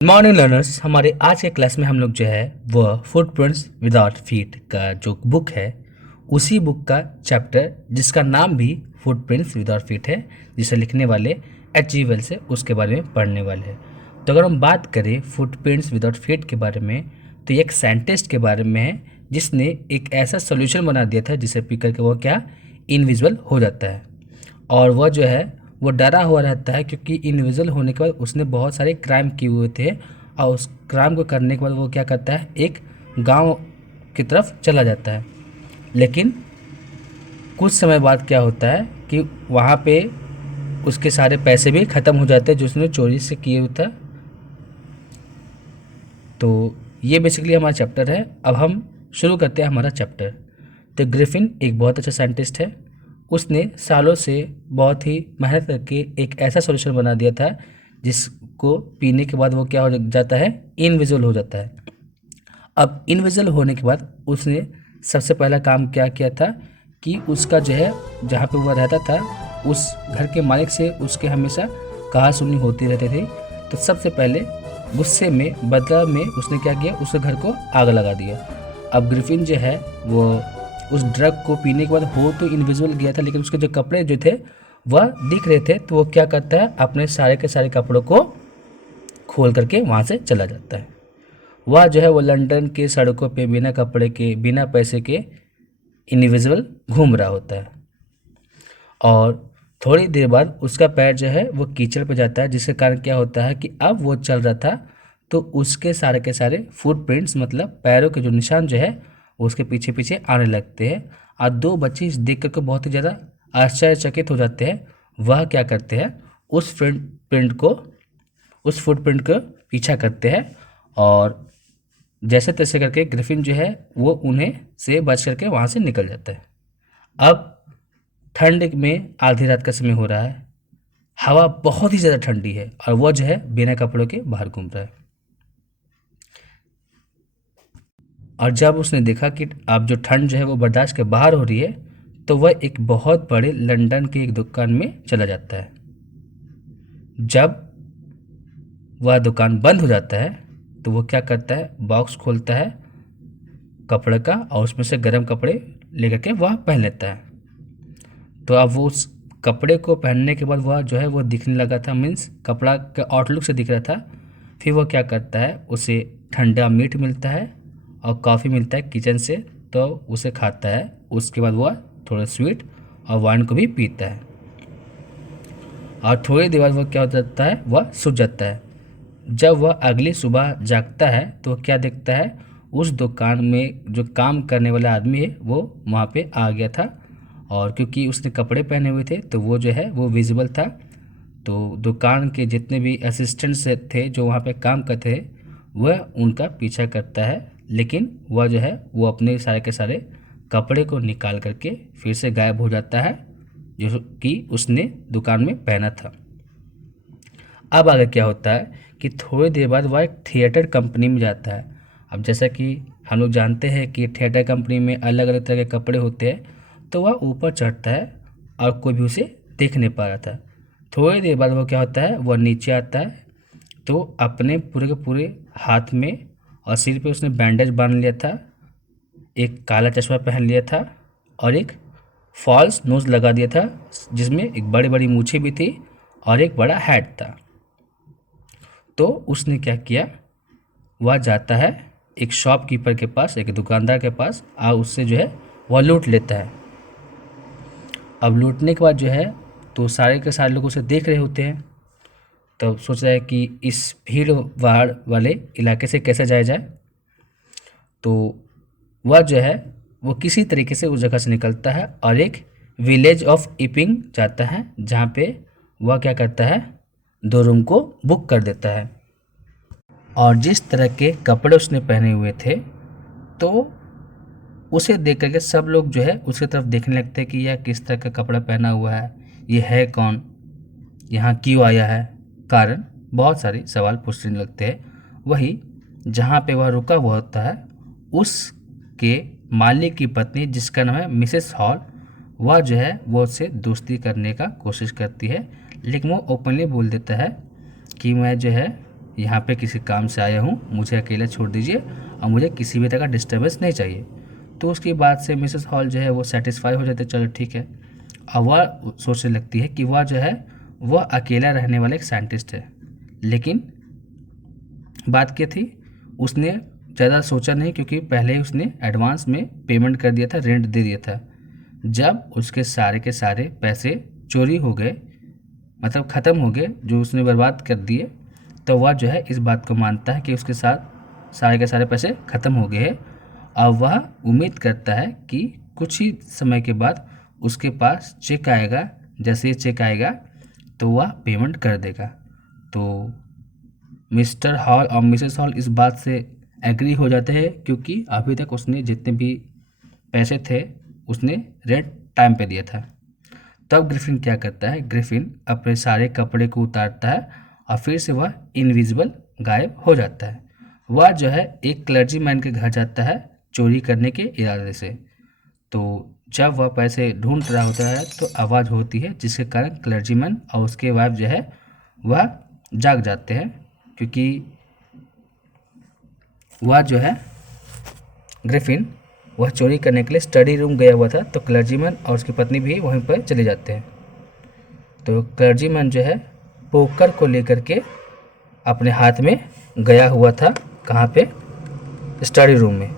Morning learners, हमारे आज के क्लास में हम लोग जो है वह फुटप्रिंट्स विदाउट फीट का जो बुक है उसी बुक का चैप्टर जिसका नाम भी फुटप्रिंट्स विदाउट फीट है, जिसे लिखने वाले H.G. वेल्स है, उसके बारे में पढ़ने वाले हैं। तो अगर हम बात करें फुटप्रिंट्स विदाउट फीट के बारे में, तो ये एक साइंटिस्ट के बारे में है जिसने एक ऐसा सोल्यूशन बना दिया था जिसे पी करके वो क्या इनविजिबल हो जाता है। और वह जो है वो डरा हुआ रहता है क्योंकि इनविजिबल होने के बाद उसने बहुत सारे क्राइम किए हुए थे, और उस क्राइम को करने के बाद वो क्या करता है, एक गांव की तरफ चला जाता है। लेकिन कुछ समय बाद क्या होता है कि वहाँ पे उसके सारे पैसे भी ख़त्म हो जाते हैं जो उसने चोरी से किए हुए था। तो ये बेसिकली हमारा चैप्टर है। अब हम शुरू करते हैं हमारा चैप्टर। तो ग्रिफिन एक बहुत अच्छा साइंटिस्ट है। उसने सालों से बहुत ही मेहनत करके एक ऐसा सॉल्यूशन बना दिया था जिसको पीने के बाद वो क्या हो जाता है, इनविजिबल हो जाता है। अब इनविजिबल होने के बाद उसने सबसे पहला काम क्या किया था कि उसका जो है जहाँ पे वह रहता था उस घर के मालिक से उसके हमेशा कहा सुनी होती रहती थी। तो सबसे पहले गुस्से में बदला में उसने क्या किया, उस घर को आग लगा दिया। अब ग्रिफिन जो है वो उस ड्रग को पीने के बाद हो तो इनविजिबल गया था, लेकिन उसके जो कपड़े जो थे वह दिख रहे थे। तो वो क्या करता है, अपने सारे के सारे कपड़ों को खोल करके वहाँ से चला जाता है। वह जो है वो लंदन के सड़कों पे बिना कपड़े के बिना पैसे के इनविजिबल घूम रहा होता है। और थोड़ी देर बाद उसका पैर जो है वो कीचड़ पे जाता है, जिसके कारण क्या होता है कि अब वो चल रहा था तो उसके सारे के सारे फुटप्रिंट्स मतलब पैरों के जो निशान जो है वो उसके पीछे पीछे आने लगते हैं। और दो बच्चे इस देख करके बहुत ही ज़्यादा आश्चर्यचकित हो जाते हैं। वह क्या करते हैं, उस फुटप्रिंट को पीछा करते हैं, और जैसे तैसे करके ग्रिफिन जो है वो उन्हें से बच करके वहाँ से निकल जाता है। अब ठंड में आधी रात का समय हो रहा है, हवा बहुत ही ज़्यादा ठंडी है, और वह जो है बिना कपड़ों के बाहर घूम रहा है। और जब उसने देखा कि अब जो ठंड जो है वो बर्दाश्त के बाहर हो रही है, तो वह एक बहुत बड़े लंदन के एक दुकान में चला जाता है। जब वह दुकान बंद हो जाता है तो वो क्या करता है, बॉक्स खोलता है कपड़े का और उसमें से गर्म कपड़े लेकर के वह पहन लेता है। तो अब वो उस कपड़े को पहनने के बाद वह जो है वो दिखने लगा था, मीन्स कपड़ा के आउटलुक से दिख रहा था। फिर वो क्या करता है, उसे ठंडा मीट मिलता है और कॉफ़ी मिलता है किचन से, तो उसे खाता है। उसके बाद वह थोड़ा स्वीट और वाइन को भी पीता है, और थोड़ी देर बाद वह क्या हो जाता है, वह सूझ जाता है। जब वह अगली सुबह जागता है तो क्या देखता है, उस दुकान में जो काम करने वाला आदमी है वो वहाँ पे आ गया था, और क्योंकि उसने कपड़े पहने हुए थे तो वो जो है वो विजिबल था। तो दुकान के जितने भी असिस्टेंट्स थे जो वहाँ पे काम करते थे वह उनका पीछा करता है, लेकिन वह जो है वो अपने सारे के सारे कपड़े को निकाल करके फिर से गायब हो जाता है जो कि उसने दुकान में पहना था। अब आगे क्या होता है कि थोड़ी देर बाद वह एक थिएटर कंपनी में जाता है। अब जैसा कि हम लोग जानते हैं कि थिएटर कंपनी में अलग अलग तरह के कपड़े होते हैं, तो वह ऊपर चढ़ता है और कोई भी उसे देख नहीं पा रहा था। थोड़ी देर बाद वो क्या होता है, वह नीचे आता है तो अपने पूरे के पूरे हाथ में और सिर पे उसने बैंडेज बांध लिया था, एक काला चश्मा पहन लिया था और एक फॉल्स नोज़ लगा दिया था जिसमें एक बड़ी बड़ी मूछें भी थी और एक बड़ा हैट था। तो उसने क्या किया, वह जाता है एक शॉपकीपर के पास, एक दुकानदार के पास, और उससे जो है वह लूट लेता है। अब लूटने के बाद जो है तो सारे के सारे लोग उसे देख रहे होते हैं। तो सोच रहा है कि इस भीड़ भाड़ वाले इलाके से कैसे जाया जाए। तो वह जो है वो किसी तरीके से उस जगह से निकलता है और एक विलेज ऑफ इपिंग जाता है, जहाँ पे वह क्या करता है, 2 रूम को बुक कर देता है। और जिस तरह के कपड़े उसने पहने हुए थे तो उसे देख करके सब लोग जो है उसकी तरफ देखने लगते हैं कि यह किस तरह का कपड़ा पहना हुआ है, ये है कौन, यहाँ क्यों आया है, कारण बहुत सारे सवाल पूछने लगते हैं। वही जहाँ पे वह रुका हुआ होता है उसके मालिक की पत्नी, जिसका नाम है मिसेस हॉल, वह जो है वो उससे दोस्ती करने का कोशिश करती है, लेकिन वो ओपनली बोल देता है कि मैं जो है यहाँ पे किसी काम से आया हूँ, मुझे अकेला छोड़ दीजिए और मुझे किसी भी तरह का डिस्टर्बेंस नहीं चाहिए। तो उसकी बात से मिसेस हॉल जो है वो सेटिस्फाई हो जाते, चलो ठीक है। अब वह सोचने लगती है कि वह जो है वह अकेला रहने वाला एक साइंटिस्ट है। लेकिन बात क्या थी, उसने ज़्यादा सोचा नहीं, क्योंकि पहले ही उसने एडवांस में पेमेंट कर दिया था, रेंट दे दिया था। जब उसके सारे के सारे पैसे चोरी हो गए, मतलब ख़त्म हो गए, जो उसने बर्बाद कर दिए, तो वह जो है इस बात को मानता है कि उसके साथ सारे के सारे पैसे ख़त्म हो गए हैं। अब वह उम्मीद करता है कि कुछ ही समय के बाद उसके पास चेक आएगा, जैसे ही चेक आएगा तो वह पेमेंट कर देगा। तो मिस्टर हॉल और मिसेस हॉल इस बात से एग्री हो जाते हैं, क्योंकि अभी तक उसने जितने भी पैसे थे उसने रेंट टाइम पे दिया था। तब ग्रिफिन क्या करता है, ग्रिफिन अपने सारे कपड़े को उतारता है और फिर से वह इनविजिबल गायब हो जाता है। वह जो है एक क्लर्जी मैन के घर जाता है चोरी करने के इरादे से। तो जब वह पैसे ढूंढ रहा होता है तो आवाज़ होती है, जिसके कारण क्लर्जीमैन और उसके वाइफ जो है वह जाग जाते हैं, क्योंकि वह जो है ग्रिफिन वह चोरी करने के लिए स्टडी रूम गया हुआ था। तो क्लर्जीमैन और उसकी पत्नी भी वहीं पर चले जाते हैं। तो क्लर्जीमैन जो है पोकर को लेकर के अपने हाथ में गया हुआ था, कहाँ पे, स्टडी रूम में।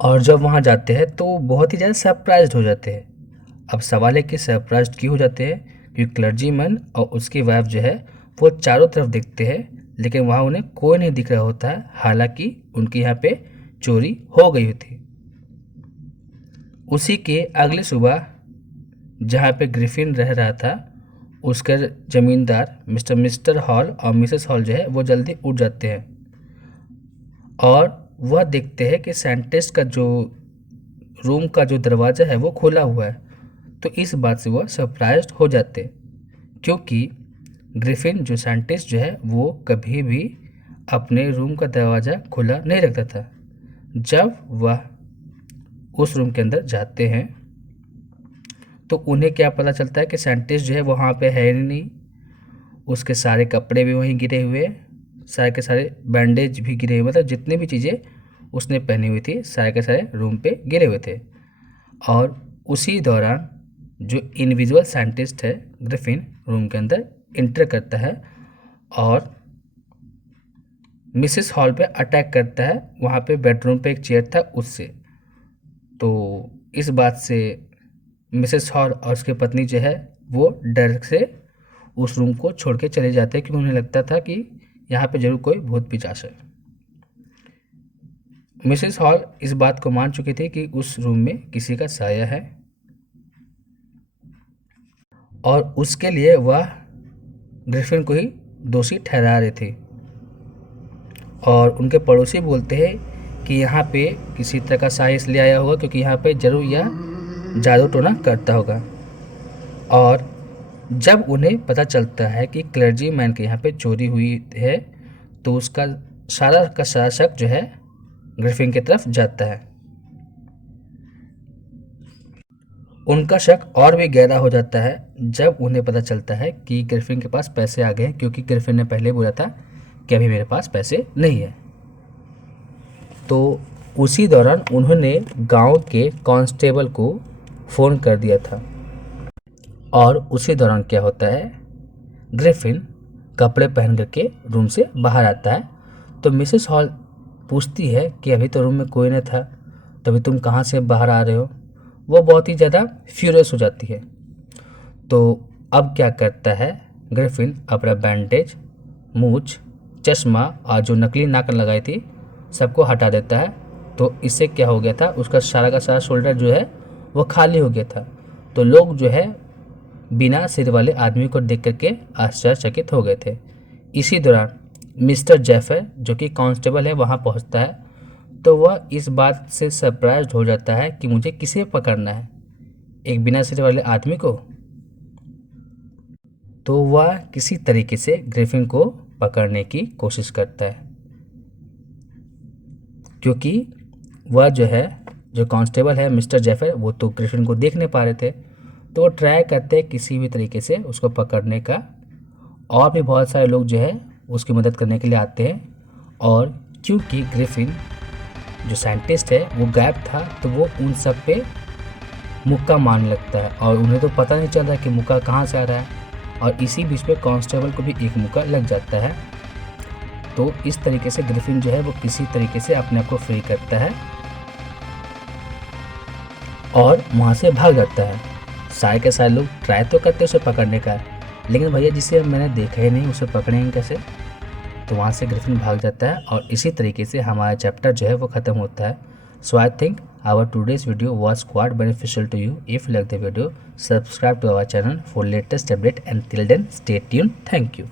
और जब वहाँ जाते हैं तो बहुत ही ज़्यादा सरप्राइज्ड हो जाते हैं। अब सवाल है कि सरप्राइज्ड क्यों हो जाते हैं, क्योंकि क्लर्जीमैन और उसकी वाइफ जो है वो चारों तरफ देखते हैं, लेकिन वहाँ उन्हें कोई नहीं दिख रहा होता है, हालांकि उनके यहाँ पे चोरी हो गई थी। उसी के अगले सुबह जहाँ पे ग्रिफिन रह रहा था, उसका ज़मींदार मिस्टर हॉल और मिसेस हॉल जो है वो जल्दी उठ जाते हैं और वह देखते हैं कि साइंटिस्ट का जो रूम का जो दरवाज़ा है वो खुला हुआ है। तो इस बात से वह सरप्राइज्ड हो जाते, क्योंकि ग्रिफिन जो साइंटिस्ट जो है वो कभी भी अपने रूम का दरवाज़ा खुला नहीं रखता था। जब वह उस रूम के अंदर जाते हैं तो उन्हें क्या पता चलता है कि साइंटिस्ट जो है वहाँ पे है ही नहीं। उसके सारे कपड़े भी वहीं गिरे हुए, सारे के सारे बैंडेज भी गिरे हुए, मतलब जितनी भी चीज़ें उसने पहनी हुई थी सारे के सारे रूम पे गिरे हुए थे। और उसी दौरान जो इनविजिबल साइंटिस्ट है ग्रिफिन रूम के अंदर इंटर करता है और मिसेस हॉल पे अटैक करता है। वहाँ पे बेडरूम पे एक चेयर था उससे। तो इस बात से मिसेस हॉल और उसकी पत्नी जो है वो डर से उस रूम को छोड़ के चले जाते हैं, क्योंकि उन्हें लगता था कि यहाँ पे जरूर कोई भूत पिशाच है। मिसेस हॉल इस बात को मान चुकी थी कि उस रूम में किसी का साया है और उसके लिए वह ग्रिफिन को ही दोषी ठहरा रहे थे। और उनके पड़ोसी बोलते हैं कि यहाँ पे किसी तरह का साया इसलिए आया होगा क्योंकि यहाँ पे जरूर यह जादू टोना करता होगा। और जब उन्हें पता चलता है कि क्लर्जी मैन के यहाँ पे चोरी हुई है तो उसका सारा का सारा शक जो है ग्रिफिन की तरफ जाता है। उनका शक और भी गहरा हो जाता है जब उन्हें पता चलता है कि ग्रिफिन के पास पैसे आ गए, क्योंकि ग्रिफिन ने पहले बोला था कि अभी मेरे पास पैसे नहीं है। तो उसी दौरान उन्होंने गांव के कांस्टेबल को फ़ोन कर दिया था। और उसी दौरान क्या होता है, ग्रिफिन कपड़े पहन करके रूम से बाहर आता है। तो मिसेस हॉल पूछती है कि अभी तो रूम में कोई नहीं था, तभी तुम कहाँ से बाहर आ रहे हो। वो बहुत ही ज़्यादा फ्यूरियस हो जाती है। तो अब क्या करता है, ग्रिफिन अपना बैंडेज, मूछ, चश्मा और जो नकली नाक लगाई थी सबको हटा देता है। तो इससे क्या हो गया था, उसका सारा का सारा शोल्डर जो है वो खाली हो गया था। तो लोग जो है बिना सिर वाले आदमी को देख करके आश्चर्यचकित हो गए थे। इसी दौरान मिस्टर जेफर जो कि कांस्टेबल है वहाँ पहुँचता है। तो वह इस बात से सरप्राइज्ड हो जाता है कि मुझे किसे पकड़ना है, एक बिना सिर वाले आदमी को। तो वह किसी तरीके से ग्रिफिन को पकड़ने की कोशिश करता है, क्योंकि वह जो है जो कांस्टेबल है मिस्टर जेफर वो तो ग्रिफिन को देख नहीं पा रहे थे। तो वो ट्राई करते हैं किसी भी तरीके से उसको पकड़ने का। और भी बहुत सारे लोग जो है उसकी मदद करने के लिए आते हैं। और क्योंकि ग्रिफिन जो साइंटिस्ट है वो गायब था, तो वो उन सब पे मुक्का मारने लगता है और उन्हें तो पता नहीं चल रहा कि मुक्का कहाँ से आ रहा है। और इसी बीच में कांस्टेबल को भी एक मुक्का लग जाता है। तो इस तरीके से ग्रिफिन जो है वो किसी तरीके से अपने आप को फ्री करता है और वहाँ से भाग जाता है। सारे के सारे लोग ट्राई तो करते हैं उसे पकड़ने का, लेकिन भैया जिसे मैंने देखा ही नहीं उसे पकड़ेंगे कैसे। तो वहाँ से ग्रिफिन भाग जाता है और इसी तरीके से हमारा चैप्टर जो है वो ख़त्म होता है। So I think our today's video was quite beneficial to you. If you like the video, subscribe to our channel for latest update and till then stay tuned. Thank you.